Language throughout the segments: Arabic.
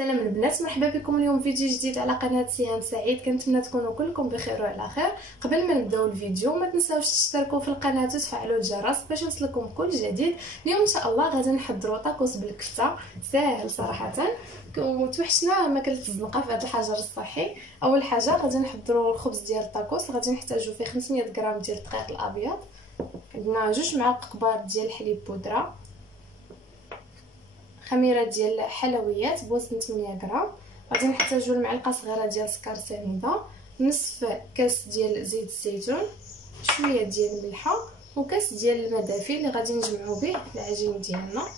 سلام البنات، مرحبا بكم اليوم فيديو جديد على قناه سهام سعيد. كنتمنى تكونوا كلكم بخير وعلى خير. قبل ما نبداو الفيديو ما تنساوش تشتركوا في القناه وتفعلوا الجرس باش يوصلكم كل جديد. اليوم ان شاء الله غادي نحضروا طاكوس بالكفته، ساهل صراحه وتوحشنا ماكله الزنقه في هذا الحجر الصحي. اول حاجه غادي نحضروا الخبز ديال الطاكوس، غادي نحتاجوا فيه 500 غرام ديال الدقيق الابيض، عندنا 2 معالق كبار ديال الحليب بودره، خميره ديال حلويات بوزن 8 غرام، غادي نحتاجوا المعلقه صغيره ديال سكر سنيده، نصف كاس ديال زيت الزيتون، شويه ديال الملحه وكاس ديال الماء دافي اللي غادي نجمعوا به العجين ديالنا.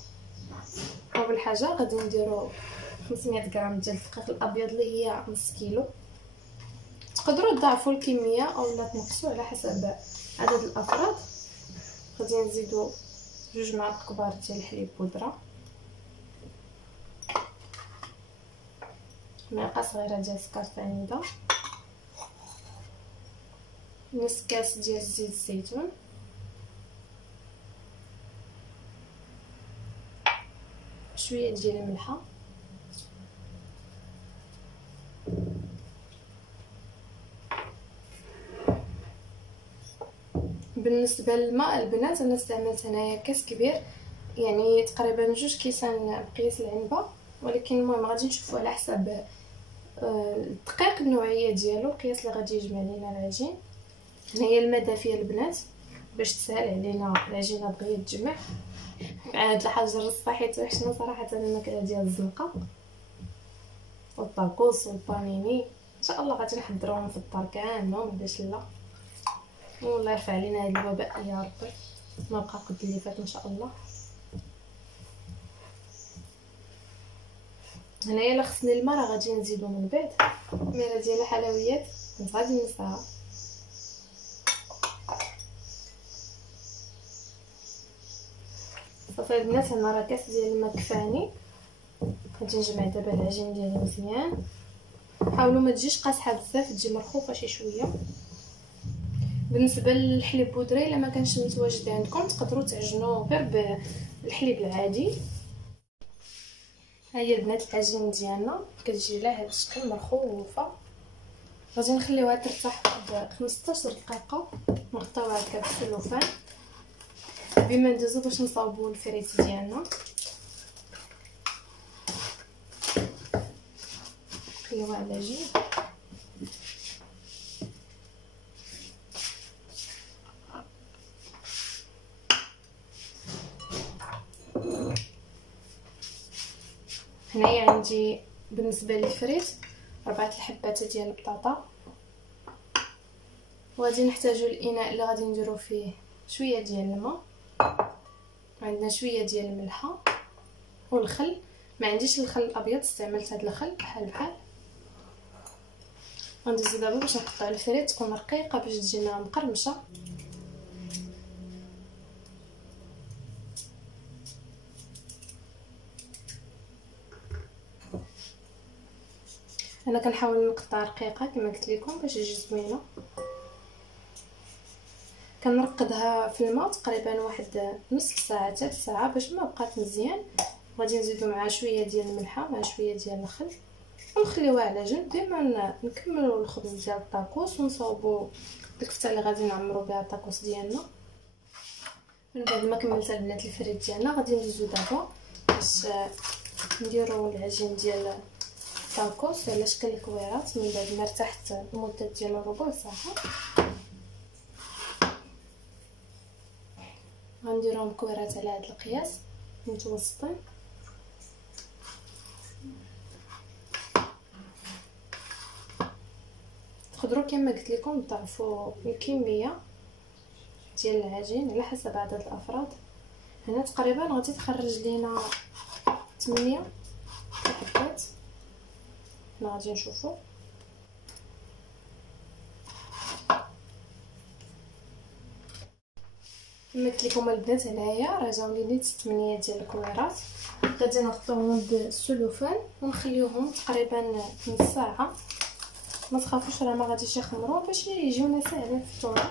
اول حاجه غادي نديروا 500 غرام ديال الدقيق الابيض اللي هي نص كيلو. تقدروا تضاعفوا الكميه او لا تنقصوا على حسب عدد الافراد. غادي نزيدوا 2 معالق كبار ديال الحليب بودره، معلقه صغيره ديال السكر سنيده، نص كاس ديال زيت الزيتون، شويه ديال الملحه، بالنسبه للماء البنات انا استعملت هنايا كاس كبير، يعني تقريبا 2 كيسان بقياس العنبه، ولكن المهم غادي نشوفوا على حسب الدقيق النوعيه ديالو القياس اللي غادي يجمع لينا العجين. هنايا الماء دافي البنات باش تسهل علينا العجينه دغيا تجمع مع هاد الحجر الصحي. توحشنا صراحه الماكله ديال الزنقه والطاكوس والبانيني. ان شاء الله غادي نحضروهم في الدار كاملين، علاش لا، والله يرفع علينا هاد الوباء يا ربي، ما بقى قد اللي فات ان شاء الله. هنايا الا خصني الماء راه غادي نزيدو من بعد. الخميره ديال الحلويات كنت غادي ننساها، صافي البنات هنا راه كاس ديال الماء كفاني. غادي نجمع دابا العجين ديالي مزيان، حاولوا ما تجيش قاصحه بزاف، تجي مرخوفه شي شويه. بالنسبه للحليب بودري الا ما كانش متواجد عندكم تقدروا تعجنوه غير بالحليب العادي. ها هي البنات العجين ديالنا كتجي على هذا الشكل مرخوفه. غادي نخليوها ترتاح واحد 15 دقيقه، نغطيوها هكا بالسلوفان بما ندوزو باش نصاوبوا الفريت ديالنا. نخليوها على جنب. هنايا عندي بالنسبه للفريت 4 الحبات ديال البطاطا، وغادي نحتاجوا الاناء اللي غادي نديروا فيه شويه ديال الماء، عندنا شويه ديال الملحه والخل. ما عنديش الخل الابيض، استعملت هذا الخل بحال غندوزو دابا باش نقطع الفريت تكون رقيقه باش تجينا مقرمشه. انا كنحاول نقطع رقيقه كما قلت لكم باش تجي زوينه. كنرقدها في الماء تقريبا واحد نص ساعه حتى ساعه باش ما بقات مزيان. غادي نزيدو معها شويه ديال الملحه مع شويه ديال الخل ونخليوها على جنب. ديما نكملوا الخبز ديال الطاكوس ونصاوبوا الكفته اللي غادي نعمروا بها الطاكوس ديالنا. من بعد ما كملت البنات الفريت ديالنا غادي ندوزو دابا باش نديروا العجين ديال الطاكوس على شكل الكويرات. من بعد ما ارتحت لمده ديال ربع ساعه غنديرهم كويرات على هذا القياس متوسطين. تقدروا كما قلت لكم تضاعفوا الكميه ديال العجين على حسب عدد الافراد. هنا تقريبا غادي تخرج لينا 8 حبات. هنا غادي نشوفوا كما قلت لكم البنات، هنايا راه جاو لي 8 ديال الكويرات. غادي نغطيوهم بالسلوفان ونخليوهم تقريبا نص ساعه. ما تخافوش راه ما غاديش يخمروا باش يجيونا ساهلين في الطرق،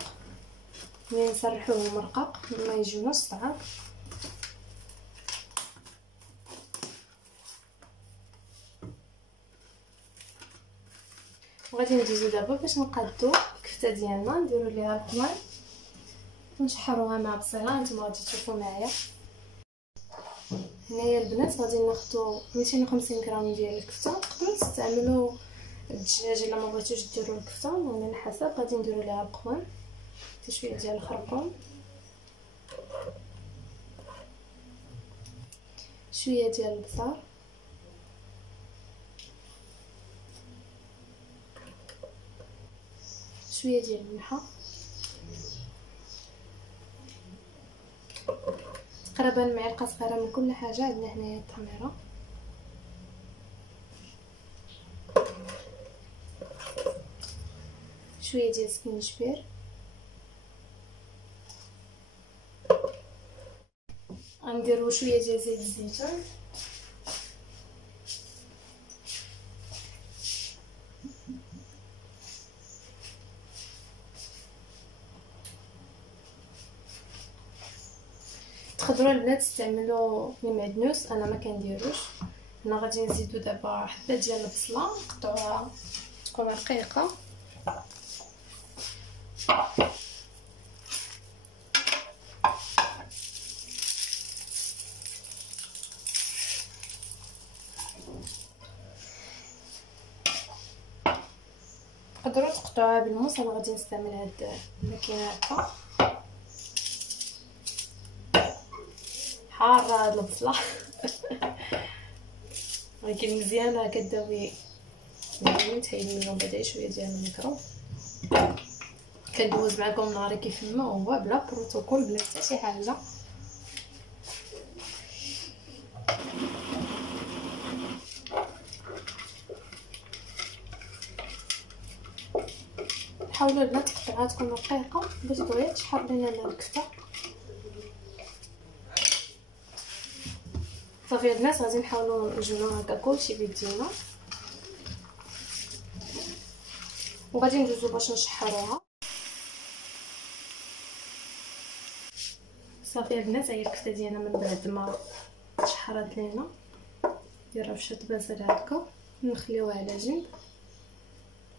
ملي نسرحوهم رقاق ما يجيوناش صعاب. وغادي ندوزو دابا باش نقادو الكفته ديالنا. نديرو ليها القوان ونشحروها مع بصيله. نتوما غادي تشوفوا معايا. هنايا البنات غادي ناخذوا 250 غرام ديال الكفته. تقدروا تستعملوا الدجاج الا ما بغيتوش ديروا الكفته، المهم على حسب. غادي نديروا ليها القوان، حتى شويه ديال الخرقوم، شويه ديال البصل، شويه ديال الملحه، تقريبا معلقه صغيره من كل حاجه. عندنا هنايا التميره، شويه ديال السكينجبير، غنديرو شويه ديال زيت الزيتون، تقدروا البنات تستعملوا المعدنوس، انا ما كنديروش. هنا غادي نزيدو دابا حبه ديال البصله نقطعوها تكون رقيقه، تقدروا تقطعوها بالموس. انا غادي نستعمل هاد الماكينه هكا. حاره هاد البصله ولكن مزيانه كداوي. يعني تحيد منهم بعدا شويه ديال الميكرو. كندوز معكم نهاري كيف ما هو بلا بروتوكول بلا حتى شي حاجه. حاولوا البنات تقطعوها تكون رقيقه باش دغيا تشحر لينا الكفته. صافي البنات غادي نحاولوا نجمعوا هكا كلشي بيدينا وغادي ندوزو باش نشحروها. صافي البنات هي الكفته ديالنا من بعد ما تشحرات لينا. نديرو رشه بصل هكا نخليوها على جنب.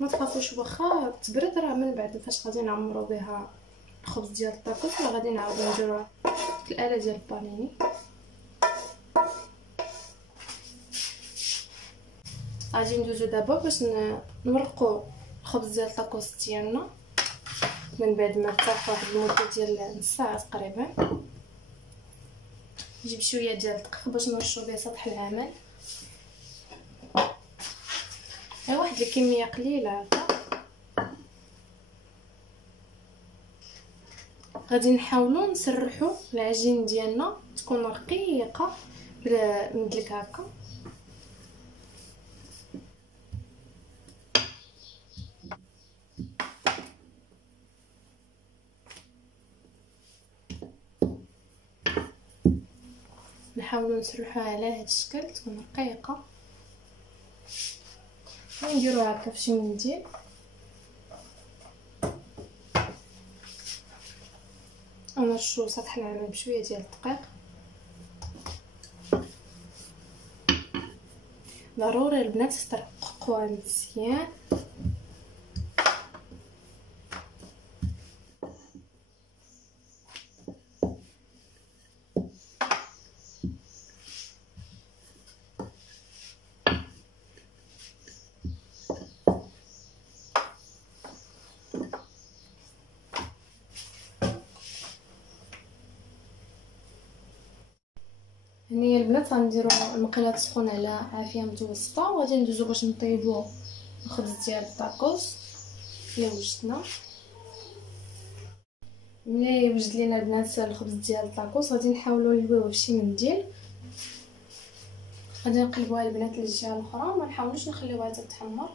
ما تخافوش واخا تبرد، راه من بعد فاش غادي نعمرو بها الخبز ديال الطاكوس راه غادي نعاودو نديروه في الاله ديال البانيني. غادي ندوزو دابا باش نمرقو الخبز ديال الطاكوس ديالنا من بعد ما ارتاح واحد المده ديال نص ساعه تقريبا. نجيب شويه ديال الدقيق باش نرشو به سطح العمل، واحد الكميه قليله هكا. غادي نحاولوا نسرحوا العجين ديالنا تكون رقيقه بلا مدلك هكا. نحاولوا نسرحوها على هذا الشكل تكون رقيقه. نديروها هكا في شي منديل ونرشو سطح العمل بشويه ديال الدقيق. ضروري البنات ترققوها مزيان. هنايا البنات غنديروا المقلاة سخون على عافيه متوسطه وغادي ندوزو باش نطيبوا الخبز ديال الطاكوس اللي وجدنا. ملي يوجد لينا البنات الخبز ديال الطاكوس غادي نحاولوا نلويوه بشي منديل. غادي نقلبوها البنات للجهه الاخرى وما نحاولوش نخليوها تتحمر.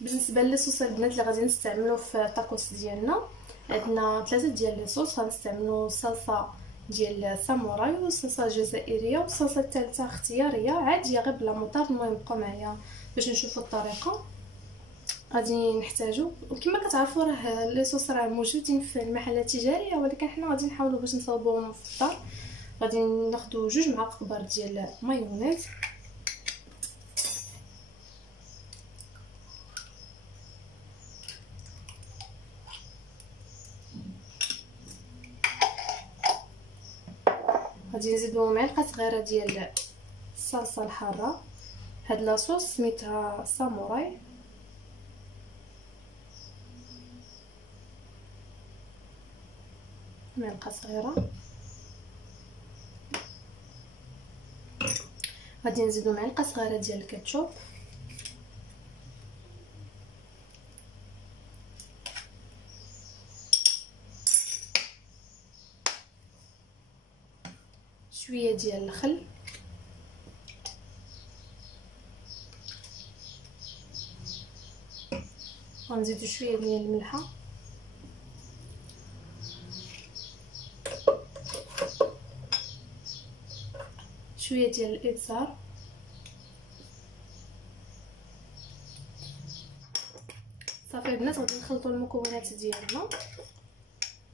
بالنسبه للصوص البنات اللي غادي نستعملو في الطاكوس ديالنا عندنا 3 ديال الصوص. غنستعملو صلصه ديال ساموراي وصلصه جزائريه والصلصه الثالثه اختياريه عاديه غير بلا مطار. المهم بقاو معايا باش نشوفوا الطريقه. غادي نحتاجو وكما كتعرفوا راه لي صوص راه موجودين في المحلات التجاريه ولكن حنا غادي نحاولوا باش نصاوبوهم في الدار. غادي ناخذ 2 معالق كبار ديال مايونيز. غادي نزيدو معلقه صغيره ديال الصلصه الحاره. هاد لاصوص سميتها ساموراي. معلقه صغيره. غادي نزيدو معلقه صغيره ديال الكاتشوب. شويه ديال الخل. غنزيدو شويه ديال الملحه. شويه ديال الابزار. صافي البنات غادي نخلطوا المكونات ديالنا.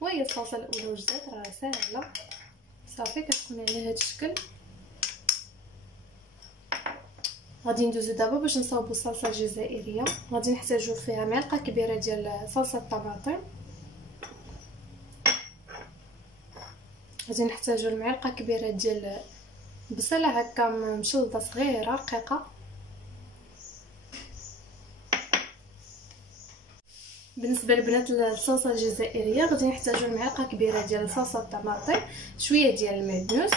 وهي الصلصه الاولى وجدات راه ساهله. صافي كتكون على هذا الشكل. غادي ندوزو دابا باش نصاوبوا الصلصه الجزائريه. غادي نحتاجو فيها معلقه كبيره ديال صلصه الطماطم. غادي نحتاجو المعلقه كبيره ديال بصله هكا مشلضه صغيره رقيقه. بالنسبه لبنات الصلصه الجزائريه غادي نحتاجو معلقه كبيره ديال صلصه الطماطم، شويه ديال المعدنوس،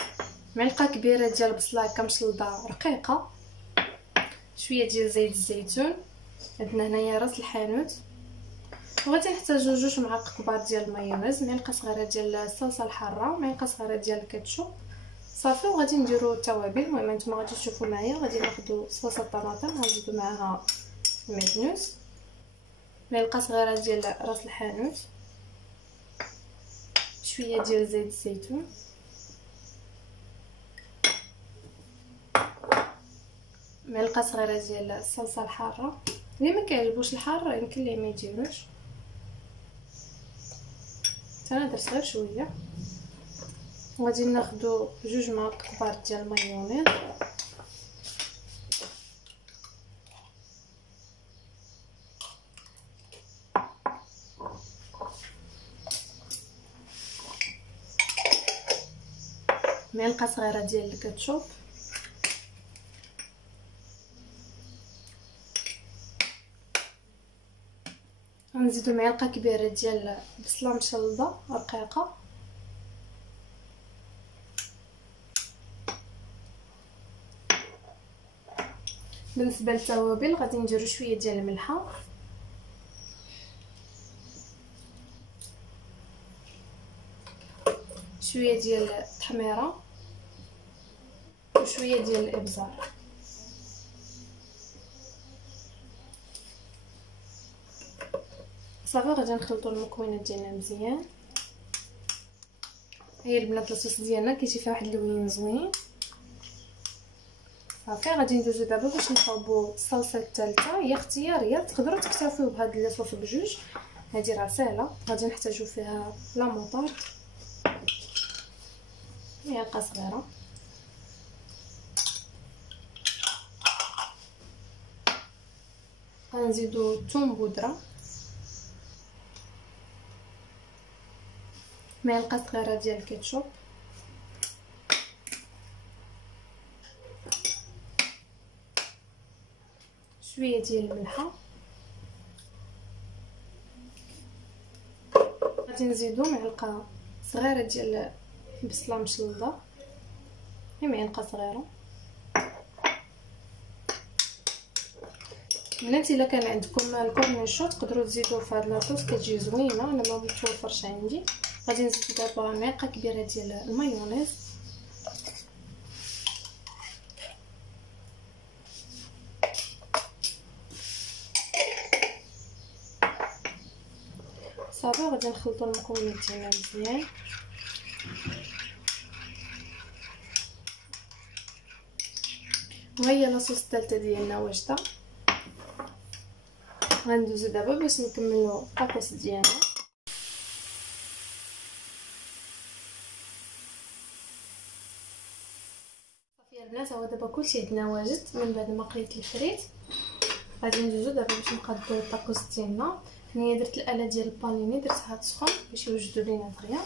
معلقه كبيره ديال البصله هكا مشلضه رقيقه، شويه ديال زيت الزيتون، عندنا هنايا راس الحانوت، وغادي نحتاجو 2 معالق كبار ديال المايونيز، معلقه صغيره ديال الصلصه الحاره، معلقه صغيره ديال الكاتشوب. صافي وغادي نديرو التوابل. المهم نتوما غادي تشوفوا معايا. غادي ناخذوا صلصه الطماطم، غنزيدو معاها المعدنوس، معلقه صغيره ديال راس الحانوت، شويه ديال زيت الزيتون، معلقه صغيره ديال الصلصه الحاره. اللي ما كيعجبوش الحار يمكن ليه ما يديروش. انا درت غير شويه. وغادي ناخذوا 2 معالق كبار ديال المايونيز. معلقه صغيره ديال الكاتشوب، غنزيدو معلقه كبيره ديال البصله مشلضه رقيقه، بالنسبه للتوابل غادي نديرو شويه ديال الملحه، شويه ديال التحميره، وشويه ديال الابزار. صافي غادي نخلطوا المكونات ديالنا مزيان. هي البنات الصوص ديالنا كيجي فيها واحد اللون زوين. صافي غادي ندوزو دابا باش نصاوبوا الصلصه الثالثه. هي اختياريه، تقدروا تكتفيو بهاد لي صوص بجوج، هادي راه ساهله. غادي نحتاجو فيها لا موطارد، معلقه صغيره، غنزيدو ثوم بودره، معلقه صغيره ديال الكاتشوب، شويه ديال الملحه. غادي نزيدو معلقه صغيره ديال البصله مشلضه، هي معلقه صغيره. بناتي الا كان عندكم الكورنيشو تقدروا تزيدوه في هاد لاصوص، كتجي زوينه. انا ما متوفرش عندي. غادي نزيد دابا معلقه كبيره ديال المايونيز، صافي غادي نخلطوا المكونات ديالنا مزيان. وهي لاصوص الثالثه ديالنا واجده. غندوزو دابا باش نكملوا الطاكوس ديالنا. البنات هو دابا كلشي عندنا واجد. من بعد ما قليت الفريت غادي ندوزو دابا باش نقادو الطاكوس ديالنا. هنايا درت الاله ديال البانيني درتها تسخن باش يوجدو لينا دغيا.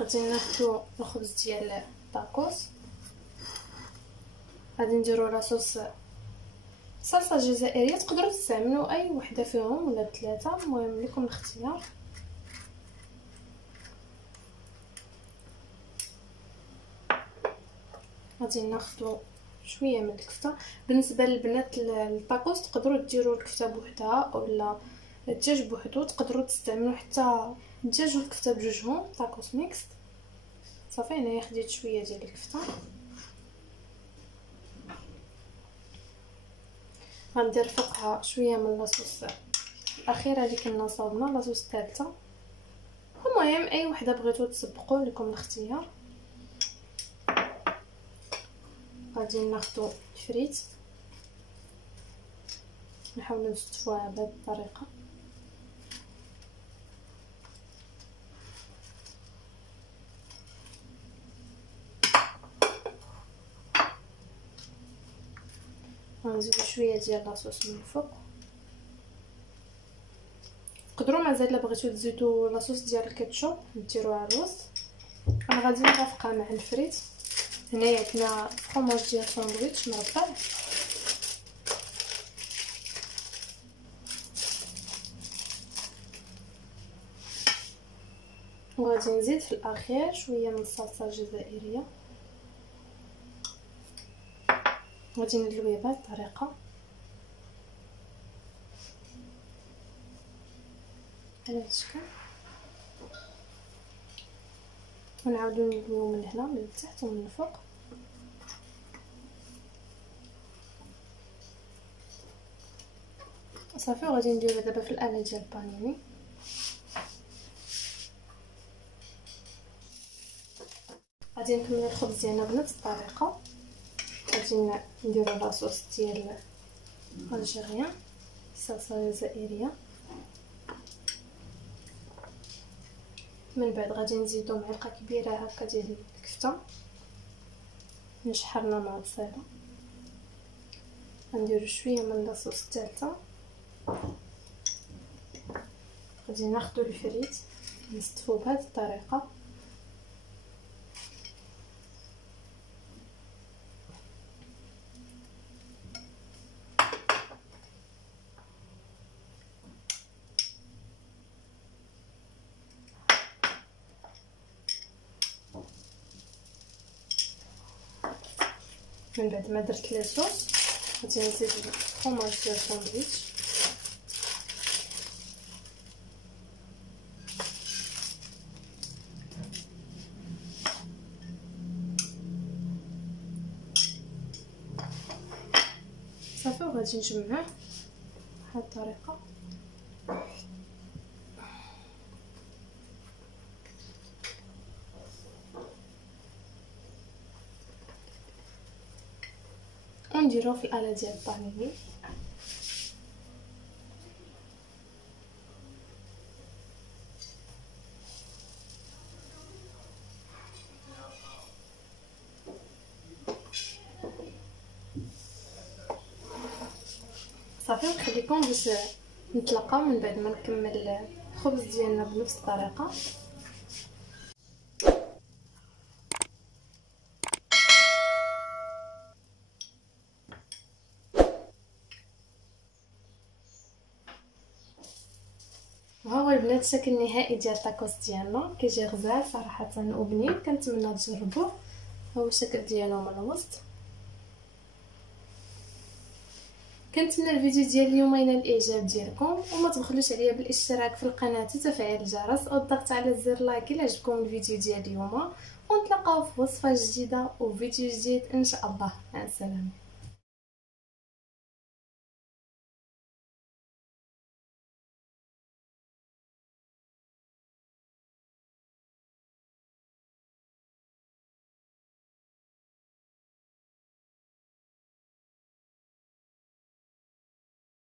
غادي ناخدو الخبز ديال الطاكوس، غادي نديرو لاصوص صلصه جزائريه، تقدروا تستعملوا اي وحده فيهم ولا بثلاثه، المهم لكم الاختيار. غادي ناخدو شويه من الكفته. بالنسبه للبنات الطاكوس تقدروا ديروا الكفته بوحدها اولا الدجاج بوحدو، تقدروا تستعملوا حتى الدجاج والكفته بجوجهم، طاكوس ميكس. صافي هنايا خديت شويه ديال الكفته، غندير فوقها شويه من لاصوص الاخيره اللي كنا صاوبنا، لاصوص الثالثه. المهم اي وحده بغيتو تسبقوا لكم الاختيار. غادي ناخذ الفريت نحاول نستفوها بهذه الطريقه. غنزيد شويه ديال لاصوص من الفوق. تقدروا مازال الا بغيتو تزيدوا لاصوص ديال الكاتشوب ديروها على الوسط. انا غادي نرافقها مع الفريت. هنايا عندنا فرماج ديال ساندويتش مربع، وغادي نزيد في الاخير شويه من الصلصه الجزائريه. غادي ندلويه بهذه الطريقه على هذا الشكل، ونعاودو ندلويو من هنا من التحت ومن الفوق. صافي وغادي نديرو دابا في الاله ديال البانيني. غادي نكملو الخبز ديالنا بنفس الطريقه. غادي نديرو لاصوص ديال الجيريان، الصلصه الجزائريه. من بعد غادي نزيدو معلقه كبيره هكا ديال الكفته نشحرنا مع البصيله. غنديرو شويه من لاصوص الثالثه. غادي ناخدو الفريت نستفو بهذه الطريقه. من بعد ما درت لاصوص غادي نزيد الفرماج ديال الساندويتش. صافي وغادي نجمعوه بهذه الطريقه. ونديروه في الاله ديال البانيني. صافي نخليكم باش نتلاقاو من بعد ما نكمل الخبز ديالنا بنفس الطريقه. ها هو البنات الشكل النهائي ديال الطاكوس ديالنا، كيجي غزال صراحه وبنين. كنتمنى تجربوه. ها هو الشكل ديالو من الوسط. كنتمنى الفيديو ديال اليوم ينال الاعجاب ديالكم، وما تبخلوش عليا بالاشتراك في القناه وتفعيل الجرس والضغط على زر لايك الا عجبكم الفيديو ديال اليوم. ونتلاقاو في وصفه جديده وفيديو جديد ان شاء الله. مع السلامه.